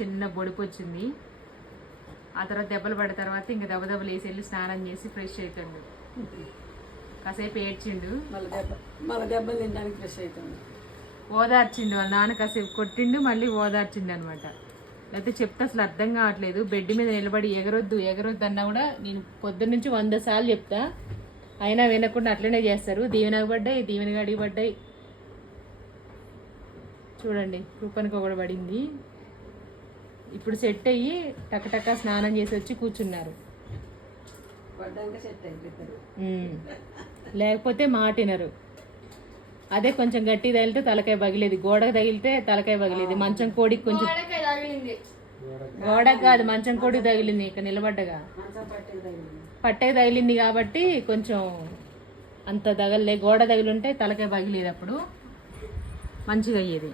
చిన్న బొడిపు వచ్చింది. ఆ తర్వాత దెబ్బలు పడిన తర్వాత ఇంకా దెబ్బలు వేసి వెళ్ళి స్నానం చేసి ఫ్రెష్ అవుతాడు. కాసేపు ఏడ్చిండు, మళ్ళీ దెబ్బలు తినడానికి ఫ్రెష్ అవుతుంది. ఓదార్చిండు. వాళ్ళ నాన్న కాసేపు కొట్టిండు, మళ్ళీ ఓదార్చిండు అనమాట. లేకపోతే చెప్తే అసలు అర్థం కావట్లేదు. బెడ్ మీద నిలబడి ఎగరొద్దు అన్నా కూడా నేను పొద్దున్న నుంచి 100 సార్లు చెప్తా, అయినా వినకుండా అట్లనే చేస్తారు. దీవెనకు పడ్డాయి, దీవెన గడికి పడ్డాయి. చూడండి రూపానికి ఒకటి పడింది. ఇప్పుడు సెట్ అయ్యి టకటక స్నానం చేసి వచ్చి కూర్చున్నారు. లేకపోతే మాటినరు. అదే కొంచెం గట్టి తగిలితే తలకాయ పగిలేది, గోడకు తగిలితే తలకాయ పగిలేది. మంచం కోడికి కొంచెం గోడ కాదు మంచం కోడికి తగిలింది. ఇక నిలబడ్డగా పట్టకి తగిలింది కాబట్టి కొంచెం అంత తగలే. గోడ తగిలింటే తలకాయ పగిలేది, అప్పుడు మంచిగా అయ్యేది.